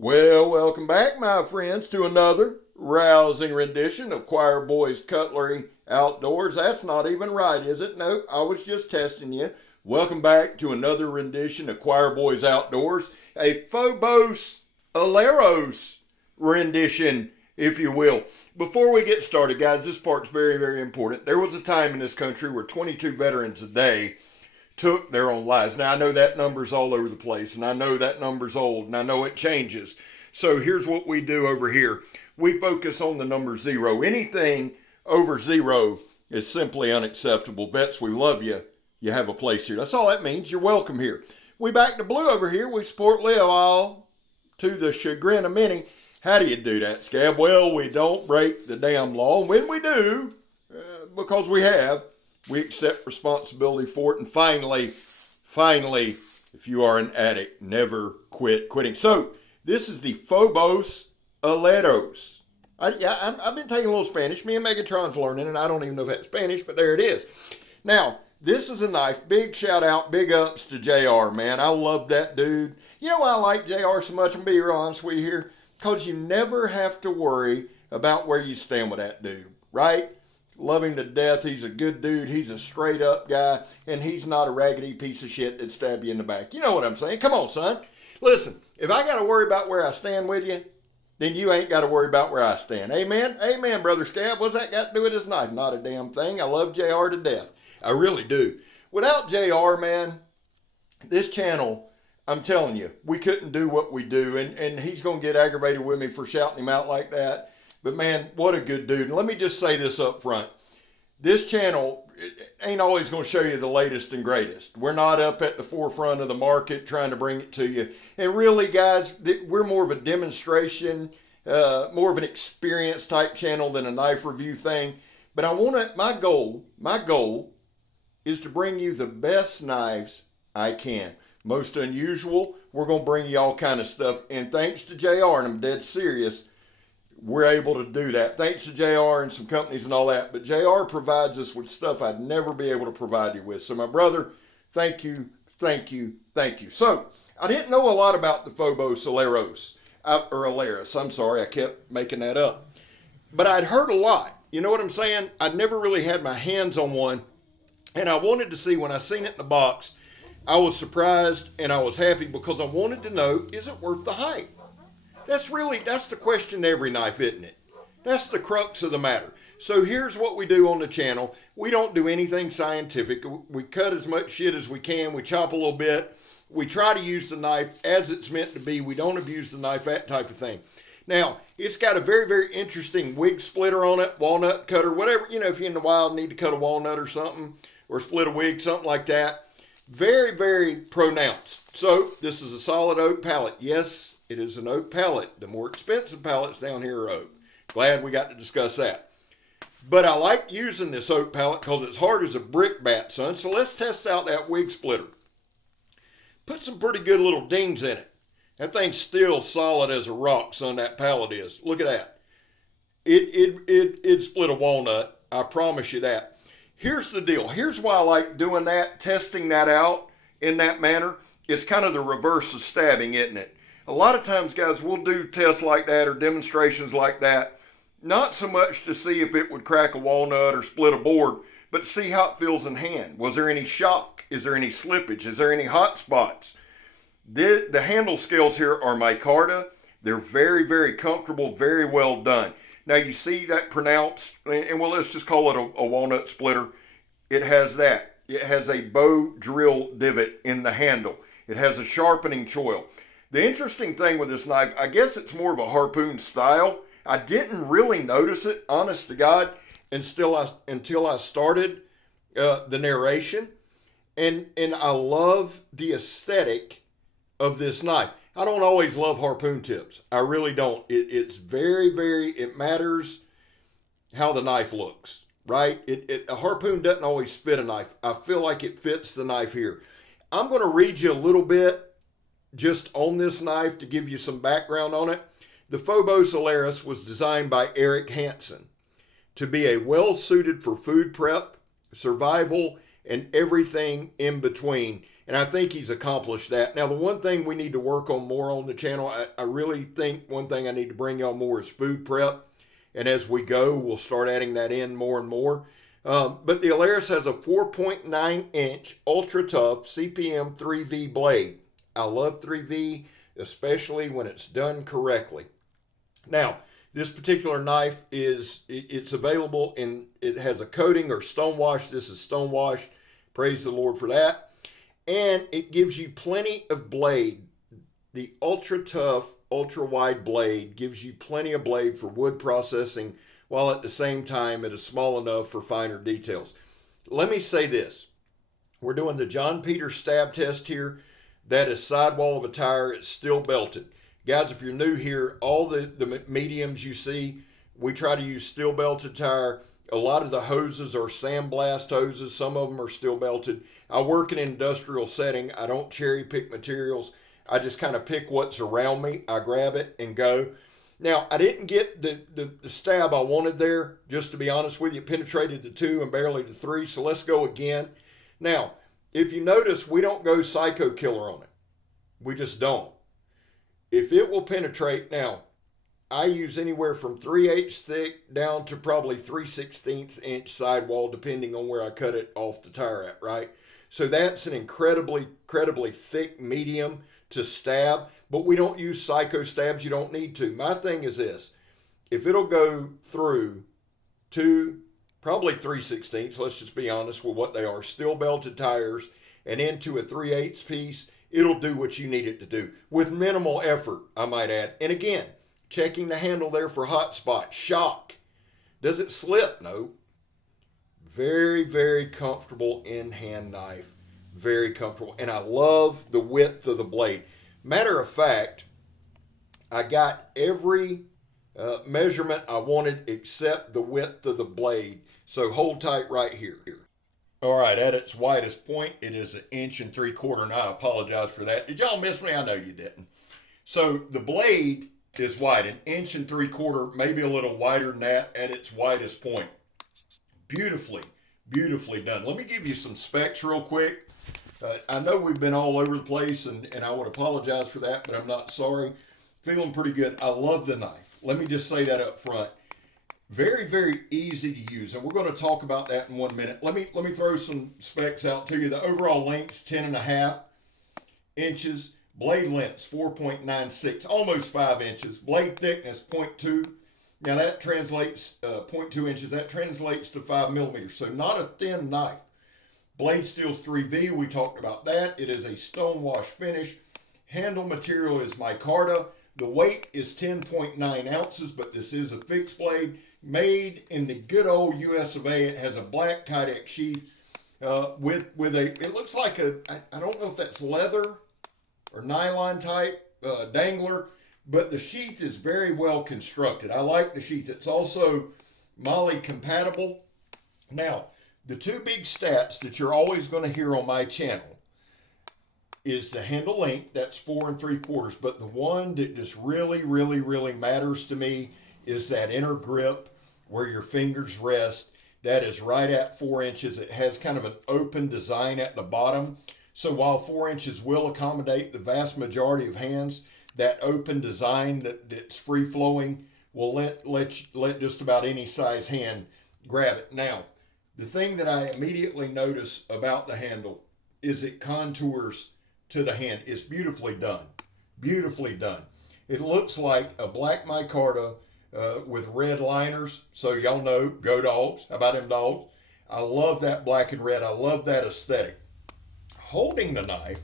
Well, welcome back, my friends, to another rousing rendition of Choir Boys Cutlery Outdoors. That's not even right, is it? Nope, I was just testing you. Welcome back to another rendition of Choir Boys Outdoors, a Fobos Alaris rendition, if you will. Before we get started, guys, this part's very, very important. There was a time in this country where 22 veterans a day took their own lives. Now, I know that number's all over the place, and I know that number's old, and I know it changes. So here's what we do over here. We focus on the number 0. Anything over 0 is simply unacceptable. Vets, we love you. You have a place here. That's all that means. You're welcome here. We back to blue over here. We support Leo all to the chagrin of many. How do you do that, Scab? Well, we don't break the damn law. And when we do, because we have, we accept responsibility for it. And finally, if you are an addict, never quit quitting. So this is the Fobos Alaris. I've been taking a little Spanish. Me and Megatron's learning, and I don't even know if that's Spanish, but there it is. Now, this is a knife. Big shout out, big ups to JR, man. I love that dude. You know why I like JR so much? I'm going to be real honest with you here. Because you never have to worry about where you stand with that dude, right? Love him to death. He's a good dude. He's a straight up guy. And he's not a raggedy piece of shit that stab you in the back. You know what I'm saying? Come on, son. Listen, if I got to worry about where I stand with you, then you ain't got to worry about where I stand. Amen? Amen, Brother Scab. What's that got to do with his knife? Not a damn thing. I love JR to death. I really do. Without JR, man, this channel, I'm telling you, we couldn't do what we do. And he's going to get aggravated with me for shouting him out like that. But man, what a good dude. And let me just say this up front. This channel ain't always going to show you the latest and greatest. We're not up at the forefront of the market trying to bring it to you. And really, guys, we're more of a demonstration, more of an experience type channel than a knife review thing. But my goal is to bring you the best knives I can. Most unusual, we're going to bring you all kind of stuff. And thanks to JR, and I'm dead serious, we're able to do that. Thanks to JR and some companies and all that. But JR provides us with stuff I'd never be able to provide you with. So my brother, thank you, thank you, thank you. So I didn't know a lot about the Fobos Alaris, I'm sorry, I kept making that up. But I'd heard a lot. You know what I'm saying? I'd never really had my hands on one. And I wanted to see, when I seen it in the box, I was surprised and I was happy because I wanted to know, is it worth the hype? That's the question to every knife, isn't it? That's the crux of the matter. So here's what we do on the channel. We don't do anything scientific. We cut as much shit as we can. We chop a little bit. We try to use the knife as it's meant to be. We don't abuse the knife, that type of thing. Now, it's got a very, very interesting wig splitter on it, walnut cutter, whatever. You know, if you're in the wild and need to cut a walnut or something, or split a wig, something like that. Very, very pronounced. So this is a solid oak pallet. Yes, it is an oak pallet. The more expensive pallets down here are oak. Glad we got to discuss that. But I like using this oak pallet because it's hard as a brick bat, son. So let's test out that wig splitter. Put some pretty good little dings in it. That thing's still solid as a rock, son, that pallet is. Look at that. It split a walnut. I promise you that. Here's the deal. Here's why I like doing that, testing that out in that manner. It's kind of the reverse of stabbing, isn't it? A lot of times, guys, we'll do tests like that or demonstrations like that, not so much to see if it would crack a walnut or split a board, but to see how it feels in hand. Was there any shock? Is there any slippage? Is there any hot spots? The handle scales here are micarta. They're very, very comfortable, very well done. Now you see that pronounced, and well, let's just call it a walnut splitter. It has that. It has a bow drill divot in the handle. It has a sharpening choil. The interesting thing with this knife, I guess it's more of a harpoon style. I didn't really notice it, honest to God, until I started the narration. And I love the aesthetic of this knife. I don't always love harpoon tips. I really don't. It's very, it matters how the knife looks, right? A harpoon doesn't always fit a knife. I feel like it fits the knife here. I'm going to read you a little bit just on this knife to give you some background on it. The Fobos Alaris was designed by Eric Hansen to be a well-suited for food prep, survival, and everything in between. And I think he's accomplished that. Now, the one thing we need to work on more on the channel, I really think one thing I need to bring y'all more is food prep. And as we go, we'll start adding that in more and more. But the Alaris has a 4.9-inch ultra tough CPM 3V blade. I love 3V, especially when it's done correctly. Now, this particular knife it's available in, it has a coating or stonewash. This is stonewash. Praise the Lord for that. And it gives you plenty of blade. The ultra tough, ultra wide blade gives you plenty of blade for wood processing, while at the same time it is small enough for finer details. Let me say this. We're doing the John Peters stab test here. That is sidewall of a tire. It's still belted. Guys, if you're new here, all the mediums you see, we try to use steel belted tire. A lot of the hoses are sandblast hoses. Some of them are steel belted. I work in an industrial setting. I don't cherry pick materials. I just kind of pick what's around me. I grab it and go. Now, I didn't get the stab I wanted there. Just to be honest with you, it penetrated the 2 and barely the 3. So let's go again. Now, if you notice, we don't go psycho killer on it. We just don't. If it will penetrate, now, I use anywhere from 3/8 thick down to probably 3/16 inch sidewall, depending on where I cut it off the tire at, right? So that's an incredibly thick medium to stab, but we don't use psycho stabs. You don't need to. My thing is this: if it'll go through 2, probably 3/16, let's just be honest with what they are, steel belted tires, and into a 3/8 piece, it'll do what you need it to do with minimal effort, I might add. And again, checking the handle there for hot spot. Shock. Does it slip? No. Very, very comfortable in-hand knife. Very comfortable. And I love the width of the blade. Matter of fact, I got every measurement I wanted except the width of the blade. So hold tight right here. All right, at its widest point, it is 1.75 inches, and I apologize for that. Did y'all miss me? I know you didn't. So the blade is wide, 1.75 inches, maybe a little wider than that at its widest point. Beautifully, beautifully done. Let me give you some specs real quick. I know we've been all over the place, and I would apologize for that, but I'm not sorry. Feeling pretty good. I love the knife. Let me just say that up front. Very, very easy to use, and we're going to talk about that in 1 minute. Let me throw some specs out to you. The overall length's 10.5 inches. Blade length's 4.96, almost 5 inches. Blade thickness 0.2. Now that translates 0.2 inches. That translates to 5 millimeters. So not a thin knife. Blade steel's 3V. We talked about that. It is a stonewash finish. Handle material is micarta. The weight is 10.9 ounces, but this is a fixed blade made in the good old US of A. It has a black Kydex sheath with a, it looks like a, I don't know if that's leather or nylon type dangler, but the sheath is very well constructed. I like the sheath. It's also MOLLE compatible. Now, the two big stats that you're always going to hear on my channel is the handle length, that's 4 3/4, but the one that just really, really, really matters to me is that inner grip where your fingers rest. That is right at 4 inches. It has kind of an open design at the bottom. So while 4 inches will accommodate the vast majority of hands, that open design that's free flowing will let just about any size hand grab it. Now, the thing that I immediately notice about the handle is it contours to the hand. It's beautifully done. Beautifully done. It looks like a black micarta with red liners. So y'all know, go dogs. How about them dogs? I love that black and red. I love that aesthetic. Holding the knife,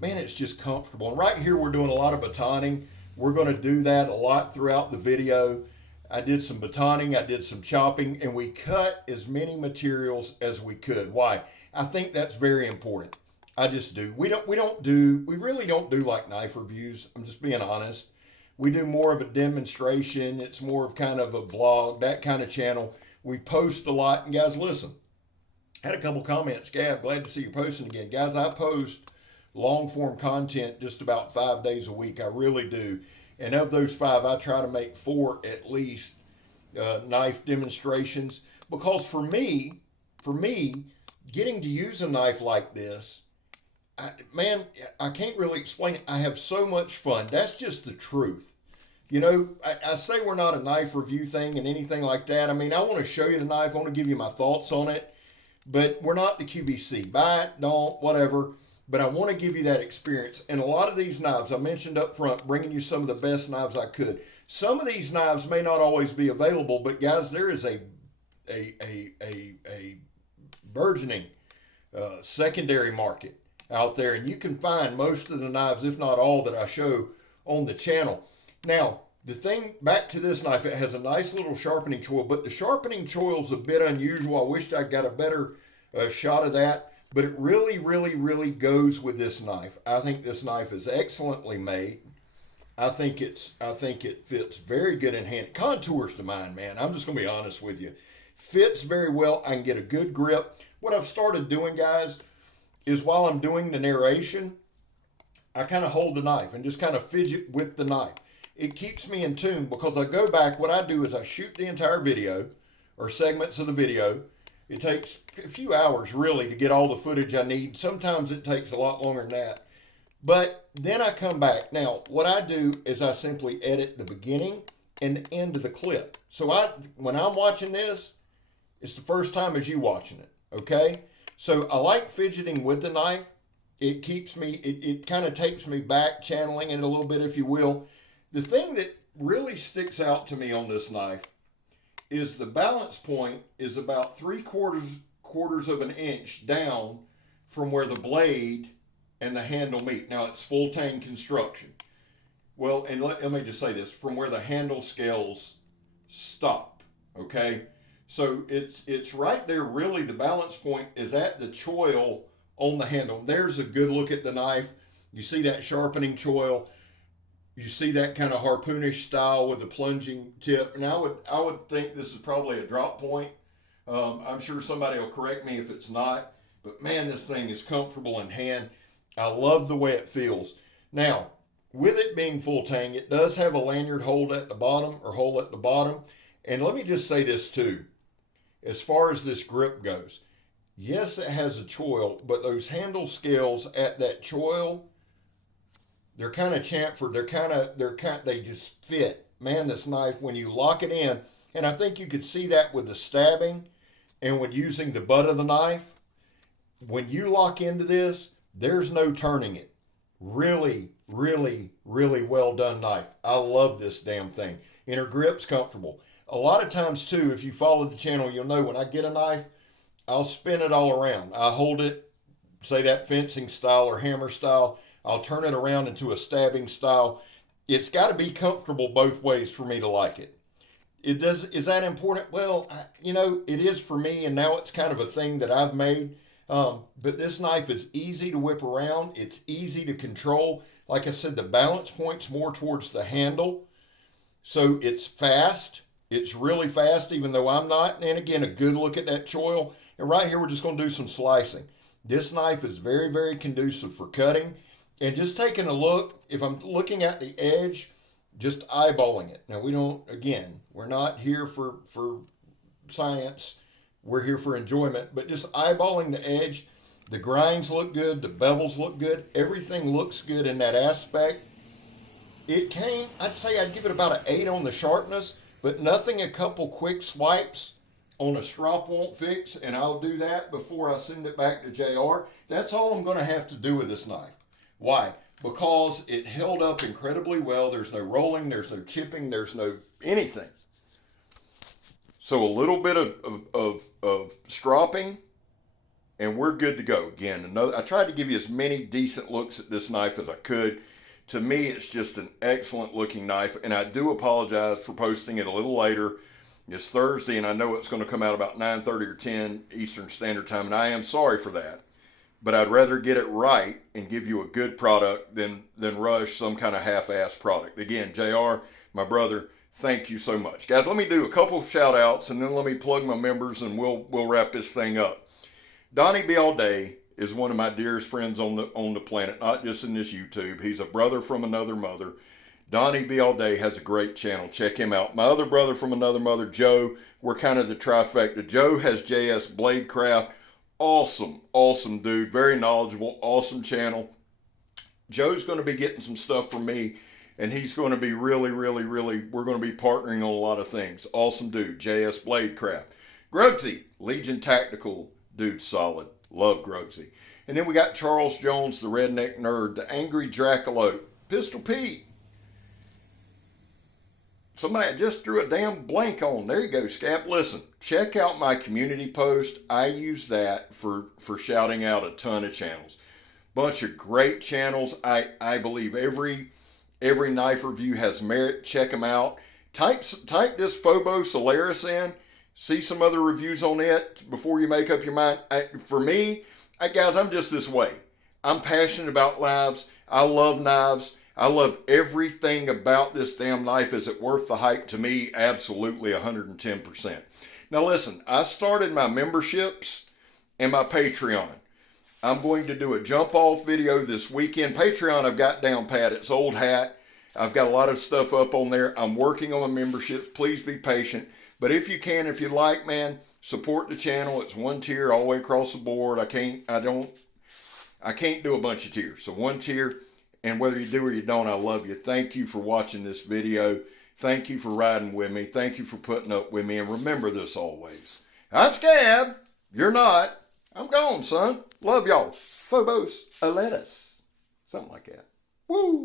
man, it's just comfortable. And right here, we're doing a lot of batoning. We're going to do that a lot throughout the video. I did some batoning, I did some chopping, and we cut as many materials as we could. Why? I think that's very important. I just do. We really don't do like knife reviews. I'm just being honest. We do more of a demonstration. It's more of kind of a vlog, that kind of channel. We post a lot, and guys, listen. Had a couple comments. Gab, glad to see you posting again. Guys, I post long form content just about 5 days a week. I really do. And of those 5, I try to make 4 at least knife demonstrations. Because for me, getting to use a knife like this Man, I can't really explain it. I have so much fun. That's just the truth. You know, I say we're not a knife review thing and anything like that. I mean, I want to show you the knife. I want to give you my thoughts on it. But we're not the QVC. Buy it, don't, whatever. But I want to give you that experience. And a lot of these knives, I mentioned up front, bringing you some of the best knives I could. Some of these knives may not always be available, but guys, there is a burgeoning secondary market out there, and you can find most of the knives, if not all, that I show on the channel. Now, the thing, back to this knife, it has a nice little sharpening choil, but the sharpening choil is a bit unusual. I wished I got a better shot of that, but it really, really, really goes with this knife. I think this knife is excellently made. I think it fits very good in hand. Contours to mine, man. I'm just gonna be honest with you. Fits very well. I can get a good grip. What I've started doing, guys, is while I'm doing the narration, I kind of hold the knife and just kind of fidget with the knife. It keeps me in tune because I go back. What I do is I shoot the entire video or segments of the video. It takes a few hours really to get all the footage I need. Sometimes it takes a lot longer than that. But then I come back. Now, what I do is I simply edit the beginning and the end of the clip. So when I'm watching this, it's the first time as you watching it, okay? So I like fidgeting with the knife. It keeps me, it kind of takes me back, channeling it a little bit, if you will. The thing that really sticks out to me on this knife is the balance point is about 3/4 of an inch down from where the blade and the handle meet. Now, it's full tang construction. Well, and let me just say this, from where the handle scales stop, okay? So it's right there, really, the balance point is at the choil on the handle. There's a good look at the knife. You see that sharpening choil. You see that kind of harpoonish style with the plunging tip. And I would think this is probably a drop point. I'm sure somebody will correct me if it's not. But man, this thing is comfortable in hand. I love the way it feels. Now, with it being full tang, it does have a lanyard hole at the bottom. And let me just say this too. As far as this grip goes, yes, it has a choil, but those handle scales at that choil, they're kind of chamfered. They just fit. Man, this knife, when you lock it in, and I think you could see that with the stabbing and when using the butt of the knife, when you lock into this, there's no turning it. Really, really, really well done knife. I love this damn thing. And her grip's comfortable. A lot of times too, if you follow the channel, you'll know when I get a knife, I'll spin it all around. I hold it, say that fencing style or hammer style. I'll turn it around into a stabbing style. It's got to be comfortable both ways for me to like it. Is that important? Well, it is for me, and now it's kind of a thing that I've made. But this knife is easy to whip around. It's easy to control. Like I said, the balance point's more towards the handle. So it's fast. It's really fast, even though I'm not. And again, a good look at that choil. And right here, we're just going to do some slicing. This knife is very, very conducive for cutting. And just taking a look, if I'm looking at the edge, just eyeballing it. Now, we're not here for science. We're here for enjoyment. But just eyeballing the edge, the grinds look good, the bevels look good. Everything looks good in that aspect. I'd say I'd give it about an 8 on the sharpness, but nothing a couple quick swipes on a strop won't fix, and I'll do that before I send it back to JR. That's all I'm going to have to do with this knife. Why? Because it held up incredibly well. There's no rolling, there's no chipping, there's no anything. So a little bit of stropping, and we're good to go. Again, I tried to give you as many decent looks at this knife as I could. To me, it's just an excellent looking knife, and I do apologize for posting it a little later. It's Thursday, and I know it's going to come out about 9:30 or 10 Eastern Standard Time, and I am sorry for that. But I'd rather get it right and give you a good product than rush some kind of half-assed product. Again, JR, my brother, thank you so much. Guys, let me do a couple of shout-outs, and then let me plug my members, and we'll wrap this thing up. Donnie B. All Day is one of my dearest friends on the planet, not just in this YouTube. He's a brother from another mother. Donnie B. All Day has a great channel. Check him out. My other brother from another mother, Joe, we're kind of the trifecta. Joe has JS Bladecraft. awesome dude. Very knowledgeable, awesome channel. Joe's going to be getting some stuff from me, and he's going to be really, we're going to be partnering on a lot of things. Awesome dude. JS Bladecraft. Grugsy, Legion Tactical. Dude, solid. Love Grugsy. And then we got Charles Jones, the Redneck Nerd, the Angry Dracolote, Pistol Pete. Somebody just drew a damn blank on. There you go, Scap. Listen, check out my community post. I use that for shouting out a ton of channels. Bunch of great channels. I believe every knife review has merit. Check them out. Type this Fobos Alaris in. See some other reviews on it before you make up your mind. For me, guys, I'm just this way. I'm passionate about knives. I love knives. I love everything about this damn knife. Is it worth the hype? To me, absolutely 110%. Now listen, I started my memberships and my Patreon. I'm going to do a jump off video this weekend. Patreon, I've got down pat. It's old hat. I've got a lot of stuff up on there. I'm working on my memberships. Please be patient. But if you can, if you like, man, support the channel. It's one tier all the way across the board. I can't do a bunch of tiers. So one tier, and whether you do or you don't, I love you. Thank you for watching this video. Thank you for riding with me. Thank you for putting up with me. And remember this always. I'm Scab. You're not. I'm gone, son. Love y'all. Fobos Alaris. Something like that. Woo!